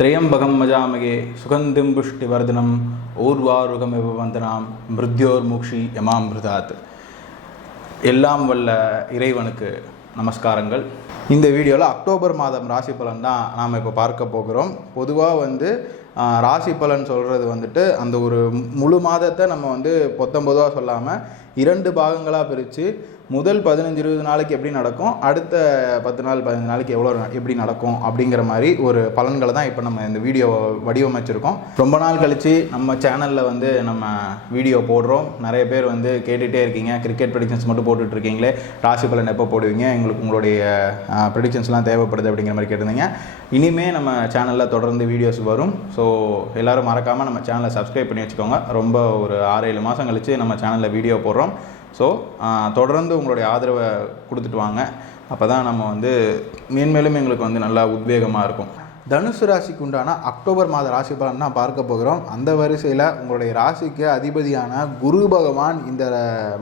திரையம்பகம் மஜாமகே சுகந்திம் புஷ்டிவர்தனம் ஊர்வாருகமிவ வந்தனாம் மிருத்யோர் மூக்ஷி யமாமிருதாத் எல்லாம் வல்ல இறைவனுக்கு நமஸ்காரங்கள். இந்த வீடியோவில் அக்டோபர் மாதம் ராசி பலன் தான் நாம் இப்போ பார்க்க போகிறோம். பொதுவாக வந்து ராசி பலன் சொல்கிறது வந்துட்டு அந்த ஒரு முழு மாதத்தை நம்ம வந்து பொத்தம்பதுவாக சொல்லாமல் இரண்டு பாகங்களாக பிரித்து முதல் பதினஞ்சு இருபது நாளைக்கு எப்படி நடக்கும்? அடுத்த பத்து நாள் பதினஞ்சு நாளைக்கு எவ்வளோ எப்படி நடக்கும்? அப்படிங்கிற மாதிரி ஒரு பலன்களை தான் இப்போ நம்ம இந்த வீடியோ வடிவமைச்சிருக்கோம். ரொம்ப நாள் கழித்து நம்ம சேனலில் வந்து நம்ம வீடியோ போடுறோம். நிறைய பேர் வந்து கேட்டுகிட்டே இருக்கீங்க. கிரிக்கெட் ப்ரெடிக்ஷன்ஸ் மட்டும் போட்டுட்டு இருக்கீங்களே. ராசி பலன் எப்போ போடுவீங்க? எங்களுக்கு உங்களுடைய ப்ரெடிக்ஷன்ஸ்லாம் தேவைப்படுது அப்படிங்கிற மாதிரி கேட்டிருந்தீங்க. இனிமே நம்ம சேனலில் தொடர்ந்து வீடியோஸ் வரும். ஸோ எல்லோரும் மறக்காமல் நம்ம சேனலை சப்ஸ்கிரைப் பண்ணி வச்சுக்கோங்க. ரொம்ப ஒரு ஆறு ஏழு மாதம் கழித்து நம்ம சேனலில் வீடியோ போடுறோம். ஸோ தொடர்ந்து உங்களுடைய ஆதரவை கொடுத்துட்டு வாங்க. அப்போ தான் நம்ம வந்து மேன்மேலும் எங்களுக்கு வந்து நல்லா உத்வேகமாக இருக்கும். தனுசு ராசிக்கு உண்டான அக்டோபர் மாத ராசி பலன் தான் பார்க்க போகிறோம். அந்த வரிசையில் உங்களுடைய ராசிக்கு அதிபதியான குரு பகவான் இந்த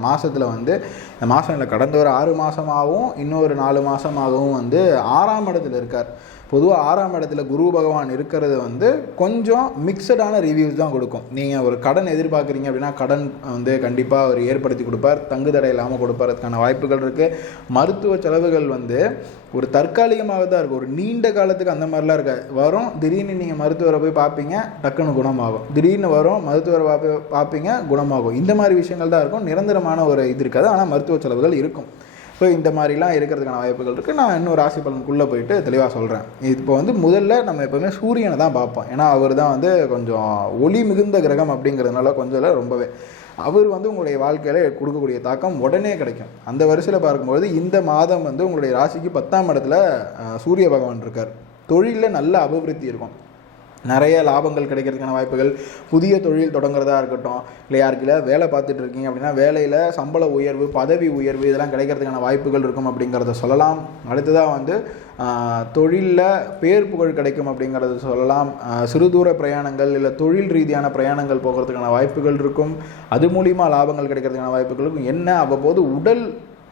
மாதத்தில் வந்து இந்த மாதம் இல்லை கடந்த ஒரு ஆறு மாதமாகவும் இன்னொரு நாலு மாதமாகவும் வந்து ஆறாம் இடத்துல இருக்கார். பொதுவாக ஆறாம் இடத்துல குரு பகவான் இருக்கிறது வந்து கொஞ்சம் மிக்சடான ரிவ்யூஸ் தான் கொடுக்கும். நீங்கள் ஒரு கடன் எதிர்பார்க்குறீங்க அப்படின்னா கடன் வந்து கண்டிப்பாக அவர் ஏற்படுத்தி கொடுப்பார். தங்கு தடை இல்லாமல் கொடுப்பார் வாய்ப்புகள் இருக்குது மருத்துவ செலவுகள் வந்து ஒரு தற்காலிகமாக தான் இருக்கும். ஒரு நீண்ட காலத்துக்கு அந்த மாதிரிலாம் இருக்காது. வரும் திடீர்னு நீங்கள் மருத்துவரை போய் பார்ப்பீங்க டக்குன்னு குணமாகும். திடீர்னு வரும் மருத்துவரை பார்ப்ப பார்ப்பீங்க குணமாகும். இந்த மாதிரி விஷயங்கள் தான் இருக்கும். நிரந்தரமான ஒரு இது இருக்காது. ஆனால் மருத்துவ செலவுகள் இருக்கும். ஸோ இந்த மாதிரிலாம் இருக்கிறதுக்கான வாய்ப்புகள் இருக்குது நான் இன்னும் ராசி பலனுக்குள்ளே போயிட்டு தெளிவாக சொல்கிறேன் இப்போ வந்து முதல்ல நம்ம எப்போவுமே சூரியனை தான் பார்ப்போம். ஏன்னா அவர் தான் வந்து கொஞ்சம் ஒளி மிகுந்த கிரகம் அப்படிங்கிறதுனால கொஞ்சம் இல்லை ரொம்பவே. அவர் வந்து உங்களுடைய வாழ்க்கையில் கொடுக்கக்கூடிய தாக்கம் உடனே கிடைக்கும். அந்த வரிசையில் பார்க்கும்போது இந்த மாதம் வந்து உங்களுடைய ராசிக்கு பத்தாம் இடத்துல சூரிய பகவான் இருக்கார். தொழிலில் நல்ல அபிவிருத்தி இருக்கும். நிறைய லாபங்கள் கிடைக்கிறதுக்கான வாய்ப்புகள் புதிய தொழில் தொடங்குறதா இருக்கட்டும் இல்லை யாருக்கில் வேலை பார்த்துட்டு இருக்கீங்க அப்படின்னா வேலையில் சம்பள உயர்வு பதவி உயர்வு இதெல்லாம் கிடைக்கிறதுக்கான வாய்ப்புகள் இருக்கும் அப்படிங்கிறத சொல்லலாம். அடுத்ததாக வந்து தொழிலில் பேர் புகழ் கிடைக்கும் அப்படிங்கிறத சொல்லலாம். சிறுதூர சிறு தூர பிரயாணங்கள் இல்லை தொழில் ரீதியான பிரயாணங்கள் போகிறதுக்கான வாய்ப்புகள் இருக்கும். அது மூலிமா லாபங்கள் கிடைக்கிறதுக்கான வாய்ப்புகள் இருக்கும். என்ன அவ்வப்போது உடல்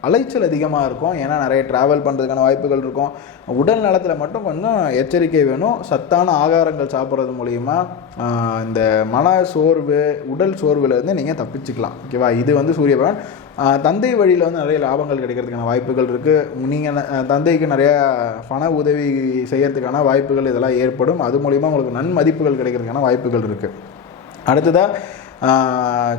அலைச்சல் அதிகமாக இருக்கும். ஏன்னா நிறைய ட்ராவல் பண்ணுறதுக்கான வாய்ப்புகள் இருக்கும். உடல் நலத்தில் மட்டும் கொஞ்சம் எச்சரிக்கை வேணும். சத்தான ஆகாரங்கள் சாப்பிட்றது மூலிமா இந்த மன சோர்வு உடல் சோர்வுலேருந்து நீங்கள் தப்பிச்சுக்கலாம். ஓகேவா? இது வந்து சூரிய பகவான். தந்தை வழியில் வந்து நிறைய லாபங்கள் கிடைக்கிறதுக்கான வாய்ப்புகள் இருக்குது நீங்கள் தந்தைக்கு நிறையா பண உதவி செய்கிறதுக்கான வாய்ப்புகள் இதெல்லாம் ஏற்படும். அது மூலிமா உங்களுக்கு நன்மதிப்புகள் கிடைக்கிறதுக்கான வாய்ப்புகள் இருக்குது அடுத்ததாக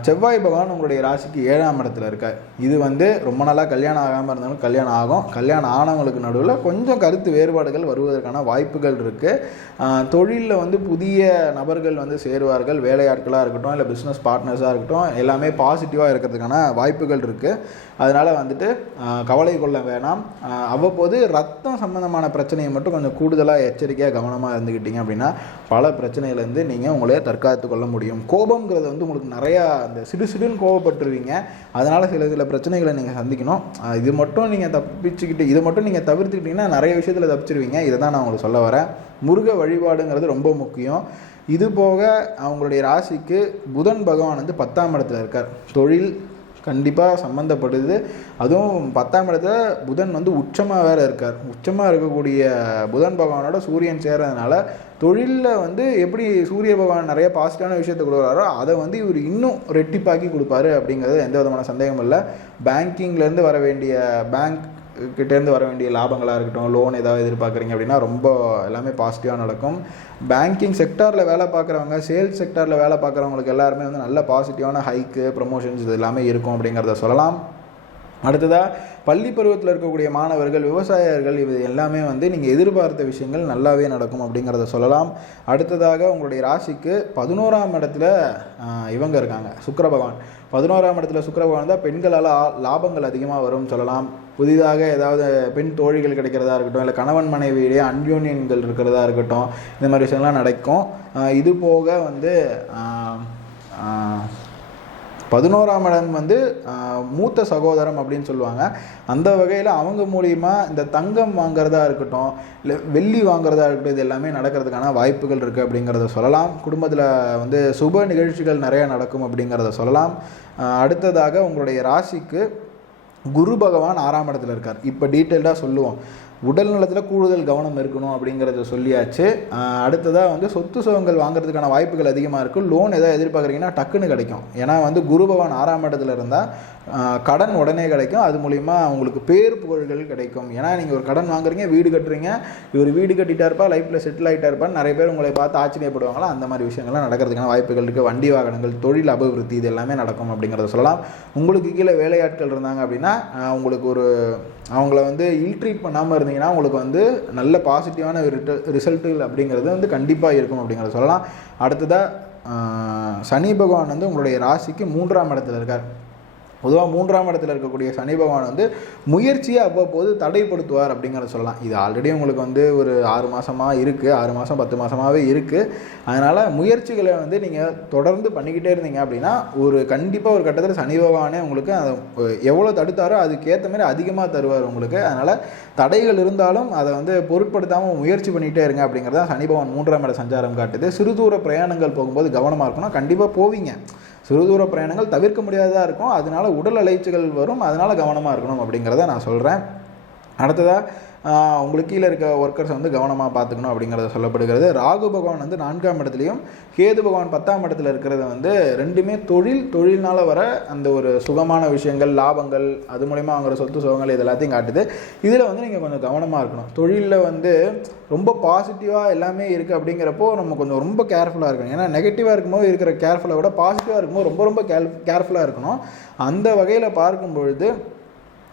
செவ்வாய் பகவான் உங்களுடைய ராசிக்கு ஏழாம் இடத்துல இருக்கார். இது வந்து ரொம்ப நாளாக கல்யாணம் ஆகாமல் இருந்தாலும் கல்யாணம் ஆகும். கல்யாணம் ஆனவங்களுக்கு நடுவில் கொஞ்சம் கருத்து வேறுபாடுகள் வருவதற்கான வாய்ப்புகள் இருக்குது தொழிலில் வந்து புதிய நபர்கள் வந்து சேருவார்கள். வேலையாட்களாக இருக்கட்டும் இல்லை பிஸ்னஸ் பார்ட்னர்ஸாக இருக்கட்டும் எல்லாமே பாசிட்டிவாக இருக்கிறதுக்கான வாய்ப்புகள் இருக்குது அதனால் வந்துட்டு கவலை கொள்ள வேணாம். அவ்வப்போது ரத்தம் சம்மந்தமான பிரச்சனையை மட்டும் கொஞ்சம் கூடுதலாக எச்சரிக்கையாக கவனமாக இருந்துக்கிட்டீங்க அப்படின்னா பல பிரச்சனையிலேருந்து நீங்கள் உங்களே தற்காத்து கொள்ள முடியும். கோபங்கிறது வந்து உங்களுக்கு நிறையா அந்த சிடு சிடுன்னு கோவப்பட்டுருவீங்க. அதனால் சில சில பிரச்சனைகளை நீங்கள் சந்திக்கணும். இது மட்டும் நீங்கள் தப்பிச்சுக்கிட்டு இதை மட்டும் நீங்கள் தவிர்த்துக்கிட்டிங்கன்னா நிறைய விஷயத்தில் தப்பிச்சிருவீங்க. இதை தான் நான் உங்களுக்கு சொல்ல வரேன். முருக வழிபாடுங்கிறது ரொம்ப முக்கியம். இது போக அவங்களுடைய ராசிக்கு புதன் பகவான் வந்து பத்தாம் இடத்துல இருக்கார். தொழில் கண்டிப்பாக சம்மந்தப்படுது அதுவும் பத்தாம் இடத்துல புதன் வந்து உச்சமாக வேறு இருக்கார். உச்சமாக இருக்கக்கூடிய புதன் பகவானோட சூரியன் சேர்றதுனால தொழிலில் வந்து எப்படி சூரிய பகவான் நிறைய பாசிட்டிவான விஷயத்தை கொடுக்குறாரோ அதை வந்து இவர் இன்னும் ரெட்டிப்பாக்கி கொடுப்பாரு அப்படிங்கிறது எந்த விதமான சந்தேகமும் இல்லை. பேங்கிங்லேருந்து வர வேண்டிய பேங்க் கிட்டேருந்து வர வேண்டிய லாபங்களாக இருக்கட்டும் லோன் ஏதாவது எதிர்பார்க்குறீங்க அப்படின்னா ரொம்ப எல்லாமே பாசிட்டிவாக நடக்கும். பேங்கிங் செக்டாரில் வேலை பார்க்குறவங்க சேல்ஸ் செக்டாரில் வேலை பார்க்குறவங்களுக்கு எல்லாருமே வந்து நல்ல பாசிட்டிவான ஹைக்கு ப்ரொமோஷன்ஸ் இது எல்லாமே இருக்கும் அப்படிங்கிறத சொல்லலாம். அடுத்ததாக பள்ளி பருவத்தில் இருக்கக்கூடிய மாணவர்கள் விவசாயிகள் இது எல்லாமே வந்து நீங்கள் எதிர்பார்த்த விஷயங்கள் நல்லாவே நடக்கும் அப்படிங்கிறத சொல்லலாம். அடுத்ததாக உங்களுடைய ராசிக்கு பதினோராம் இடத்துல இவங்க இருக்காங்க. சுக்கர பகவான். பதினோராம் இடத்துல சுக்கர பகவான் தான் பெண்களால் லாபங்கள் அதிகமாக வரும் சொல்லலாம். புதிதாக ஏதாவது பெண் தோழிகள் கிடைக்கிறதா இருக்கட்டும் இல்லை கணவன் மனைவியிடையே அன்யூனியன்கள் இருக்கிறதா இருக்கட்டும் இந்த மாதிரி விஷயங்கள்லாம் நடக்கும். இது போக வந்து பதினோராம் இடம் வந்து மூத்த சகோதரம் அப்படின்னு சொல்லுவாங்க. அந்த வகையில் அவங்க மூலியமா இந்த தங்கம் வாங்குறதா இருக்கட்டும் இல்லை வெள்ளி வாங்குறதா இருக்கட்டும் இது எல்லாமே நடக்கிறதுக்கான வாய்ப்புகள் இருக்குது அப்படிங்கிறத சொல்லலாம். குடும்பத்தில் வந்து சுப நிகழ்ச்சிகள் நிறையா நடக்கும் அப்படிங்கிறத சொல்லலாம். அடுத்ததாக உங்களுடைய ராசிக்கு குரு பகவான் ஆறாம் இடத்துல இருக்கார். இப்போ டீட்டெயில்டாக சொல்லுவோம். உடல் நலத்தில் கூடுதல் கவனம் இருக்கணும் அப்படிங்கிறத சொல்லியாச்சு. அடுத்ததாக வந்து சொத்து சுகங்கள் வாங்குறதுக்கான வாய்ப்புகள் அதிகமாக இருக்கும் லோன் எதாவது எதிர்பார்க்குறீங்கன்னா டக்குன்னு கிடைக்கும். ஏன்னா வந்து குரு பகவான் ஆறாம் இடத்துல இருந்தால் கடன் உடனே கிடைக்கும். அது மூலிமா உங்களுக்கு பேர் புகழ்கள் கிடைக்கும். ஏன்னா நீங்கள் ஒரு கடன் வாங்குறீங்க வீடு கட்டுறீங்க இவர் வீடு கட்டிட்டா இருப்பா லைஃப்பில் செட்டில் ஆகிட்டா இருப்பான்னு நிறைய பேர் உங்களை பார்த்து ஆச்சரியப்படுவாங்களா? அந்த மாதிரி விஷயங்கள்லாம் நடக்கிறதுக்கான வாய்ப்புகள் இருக்குது வண்டி வாகனங்கள் தொழில் அபிவிருத்தி இது எல்லாமே நடக்கும் அப்படிங்கிறத சொல்லலாம். உங்களுக்கு கீழே வேலையாட்கள் இருந்தாங்க அப்படின்னா உங்களுக்கு ஒரு அவங்கள வந்து இல்ட்ரீட் பண்ணாமல் இருந்தீங்கன்னா உங்களுக்கு வந்து நல்ல பாசிட்டிவான ரிசல்ட்டுகள் அப்படிங்கிறது வந்து கண்டிப்பாக இருக்கும் அப்படிங்கிறத சொல்லலாம். அடுத்ததாக சனி பகவான் வந்து உங்களுடைய ராசிக்கு மூன்றாம் இடத்துல இருக்கார். பொதுவாக மூன்றாம் இடத்துல இருக்கக்கூடிய சனி பகவான் வந்து முயற்சியை அவ்வப்போது தடைப்படுத்துவார் அப்படிங்கிறத சொல்லலாம். இது ஆல்ரெடி உங்களுக்கு வந்து ஒரு ஆறு மாதமாக இருக்குது ஆறு மாதம் பத்து மாதமாகவே இருக்குது அதனால் முயற்சிகளை வந்து நீங்கள் தொடர்ந்து பண்ணிக்கிட்டே இருந்தீங்க அப்படின்னா ஒரு கண்டிப்பாக ஒரு கட்டத்தில் சனி பகவானே உங்களுக்கு அதை எவ்வளோ தடுத்தாரோ அதுக்கேற்ற மாதிரி அதிகமாக தருவார் உங்களுக்கு. அதனால் தடைகள் இருந்தாலும் அதை வந்து பொருட்படுத்தாமல் முயற்சி பண்ணிகிட்டே இருங்க அப்படிங்கிறத சனி பகவான் மூன்றாம் இட சஞ்சாரம் காட்டுது. சிறு தூர பிரயாணங்கள் போகும்போது கவனமாக இருக்கணும். கண்டிப்பாக போவீங்க. சிறுதூர பிரயாணங்கள் தவிர்க்க முடியாததாக இருக்கும். அதனால உடல் அலைச்சல்கள் வரும். அதனால கவனமாக இருக்கணும் அப்படிங்கிறத நான் சொல்கிறேன் அடுத்ததாக உங்களுக்கு கீழே இருக்க ஒர்க்கர்ஸ் வந்து கவனமாக பார்த்துக்கணும் அப்படிங்கிறத சொல்லப்படுகிறது. ராகு பகவான் வந்து நான்காம் இடத்துலையும் கேது பகவான் பத்தாம் இடத்துல இருக்கிறத வந்து ரெண்டுமே தொழில் தொழில்னால வர அந்த ஒரு சுகமான விஷயங்கள் லாபங்கள் அது மூலிமா வாங்குற சொத்து சுகங்கள் இது எல்லாத்தையும் காட்டுது. இதில் வந்து நீங்கள் கொஞ்சம் கவனமாக இருக்கணும். தொழிலில் வந்து ரொம்ப பாசிட்டிவாக எல்லாமே இருக்குது அப்படிங்கிறப்போ நம்ம கொஞ்சம் ரொம்ப கேர்ஃபுல்லாக இருக்கணும். ஏன்னா நெகட்டிவாக இருக்கும்போது இருக்கிற கேர்ஃபுல்லாக விட பாசிட்டிவாக இருக்கும்போது ரொம்ப ரொம்ப கேர் கேர்ஃபுல்லாக இருக்கணும். அந்த வகையில் பார்க்கும் பொழுது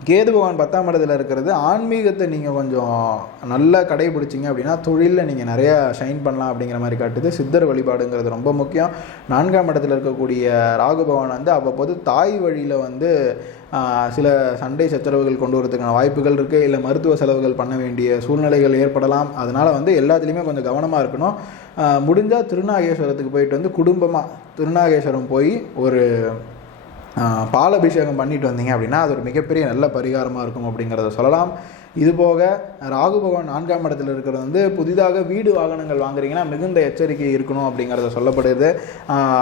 கேது பகவான் பத்தாம் இடத்துல இருக்கிறது ஆன்மீகத்தை நீங்கள் கொஞ்சம் நல்லா கடைபிடிச்சிங்க அப்படின்னா தொழிலில் நீங்கள் நிறையா ஷைன் பண்ணலாம் அப்படிங்கிற மாதிரி காட்டுது. சித்தர் வழிபாடுங்கிறது ரொம்ப முக்கியம். நான்காம் இடத்துல இருக்கக்கூடிய ராகு பகவான் வந்து அவ்வப்போது தாய் வழியில் வந்து சில சண்டை சச்சரவுகள் கொண்டு வரதுக்கான வாய்ப்புகள் இருக்குது இல்லை மருத்துவ செலவுகள் பண்ண வேண்டிய சூழ்நிலைகள் ஏற்படலாம். அதனால் வந்து எல்லாத்துலேயுமே கொஞ்சம் கவனமாக இருக்கணும். முடிஞ்சால் திருநாகேஸ்வரத்துக்கு போயிட்டு வந்து குடும்பமாக திருநாகேஸ்வரம் போய் ஒரு பால் அபிஷேகம் பண்ணிட்டு வந்தீங்க அப்படின்னா அது ஒரு மிகப்பெரிய நல்ல பரிகாரமாக இருக்கும் அப்படிங்கிறத சொல்லலாம். இது போக ராகு பகவான் நான்காம் இடத்துல இருக்கிறது வந்து புதிதாக வீடு வாகனங்கள் வாங்குறீங்கன்னா மிகுந்த எச்சரிக்கை இருக்கணும் அப்படிங்கிறத சொல்லப்படுது.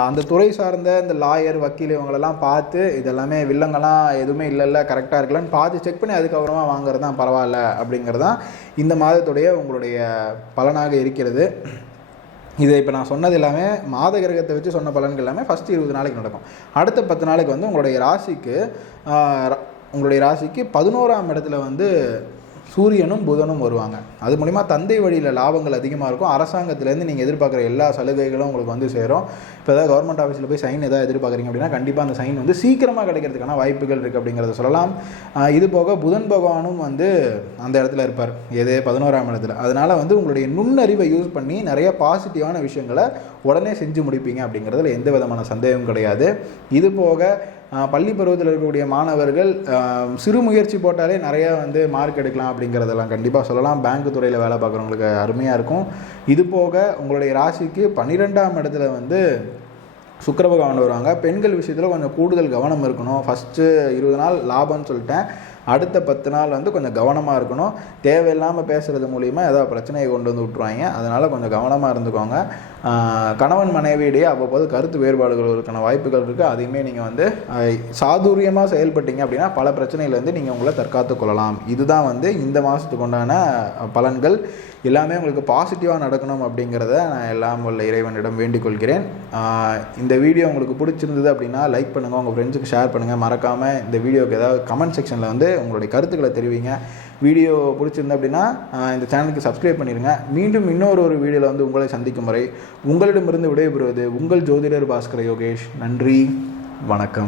அந்த துறை சார்ந்த இந்த லாயர் வக்கீல் இவங்களெல்லாம் பார்த்து இதெல்லாமே வில்லங்கெல்லாம் எதுவுமே இல்லைல்ல கரெக்டாக இருக்கலான்னு பார்த்து செக் பண்ணி அதுக்கப்புறமா வாங்குறது தான் பரவாயில்ல அப்படிங்கிறது தான் இந்த மாதத்துடைய உங்களுடைய பலனாக இருக்கிறது. இதை இப்போ நான் சொன்னது எல்லாமே மாத கிரகத்தை வச்சு சொன்ன பலன்கள் எல்லாமே ஃபஸ்ட்டு இருபது நாளைக்கு நடக்கும். அடுத்த பத்து நாளைக்கு வந்து உங்களுடைய ராசிக்கு உங்களுடைய ராசிக்கு பதினோராம் இடத்துல வந்து சூரியனும் புதனும் வருவாங்க. அது மூலிமா தந்தை வழியில் லாபங்கள் அதிகமாக இருக்கும். அரசாங்கத்திலேருந்து நீங்கள் எதிர்பார்க்குற எல்லா சலுகைகளும் உங்களுக்கு வந்து சேரும். இப்போ ஏதாவது கவர்மெண்ட் ஆஃபீஸில் போய் சைன் ஏதாவது எதிர்பார்க்குறீங்க அப்படின்னா கண்டிப்பாக அந்த சைன் வந்து சீக்கிரமாக கிடைக்கிறதுக்கான வாய்ப்புகள் இருக்குது அப்படிங்கிறத சொல்லலாம். இது போக புதன் பகவானும் வந்து அந்த இடத்துல இருப்பார். எது பதினோராம் இடத்துல. அதனால் வந்து உங்களுடைய நுண்ணறிவை யூஸ் பண்ணி நிறைய பாசிட்டிவான விஷயங்களை உடனே செஞ்சு முடிப்பீங்க அப்படிங்கிறதுல எந்த விதமான சந்தேகமும் கிடையாது. இது போக பள்ளி பருவத்தில் இருக்கக்கூடிய மாணவர்கள் சிறு முயற்சி போட்டாலே நிறைய வந்து மார்க் எடுக்கலாம் அப்படிங்கிறதெல்லாம் கண்டிப்பாக சொல்லலாம். பேங்க் துறையில் வேலை பார்க்குறவங்களுக்கு அருமையாக இருக்கும். இது போக உங்களுடைய ராசிக்கு பன்னிரெண்டாம் இடத்துல வந்து சுக்கர பகவான் வருவாங்க. பெண்கள் விஷயத்தில் கொஞ்சம் கூடுதல் கவனம் இருக்கணும். ஃபஸ்ட்டு இருபது நாள் லாபம்னு சொல்லிட்டேன். அடுத்த பத்து நாள் வந்து கொஞ்சம் கவனமாக இருக்கணும். தேவையில்லாமல் பேசுகிறது மூலிமா ஏதாவது பிரச்சனையை கொண்டு வந்து விட்ருவாங்க அதனால் கொஞ்சம் கவனமாக இருந்துக்கோங்க. கணவன் மனைவியிடையே அவ்வப்போது கருத்து வேறுபாடுகள் இருக்கான வாய்ப்புகள் இருக்குது அதையுமே நீங்கள் வந்து சாதுரியமாக செயல்பட்டீங்க அப்படின்னா பல பிரச்சனையிலேருந்து நீங்கள் உங்களை தற்காத்து கொள்ளலாம். இதுதான் வந்து இந்த மாதத்துக்கு உண்டான பலன்கள். எல்லாமே உங்களுக்கு பாசிட்டிவாக நடக்கணும் அப்படிங்கிறத நான் எல்லாம் உள்ள இறைவனிடம் வேண்டிக் கொள்கிறேன். இந்த வீடியோ உங்களுக்கு பிடிச்சிருந்தது அப்படின்னா லைக் பண்ணுங்கள் உங்கள் ஃப்ரெண்ட்ஸுக்கு ஷேர் பண்ணுங்கள் மறக்காமல் இந்த வீடியோக்கு ஏதாவது கமெண்ட் செக்ஷனில் வந்து உங்களுடைய கருத்துக்களை தெரிவிங்க. வீடியோ பிடிச்சிருந்தேன் அப்படின்னா இந்த சேனலுக்கு சப்ஸ்கிரைப் பண்ணிடுங்க மீண்டும் இன்னொரு ஒரு வீடியோவில் வந்து உங்களை சந்திக்கும் முறை உங்களிடமிருந்து விடைபெறுவது உங்கள் ஜோதிடர் பாஸ்கர யோகேஷ். நன்றி. வணக்கம்.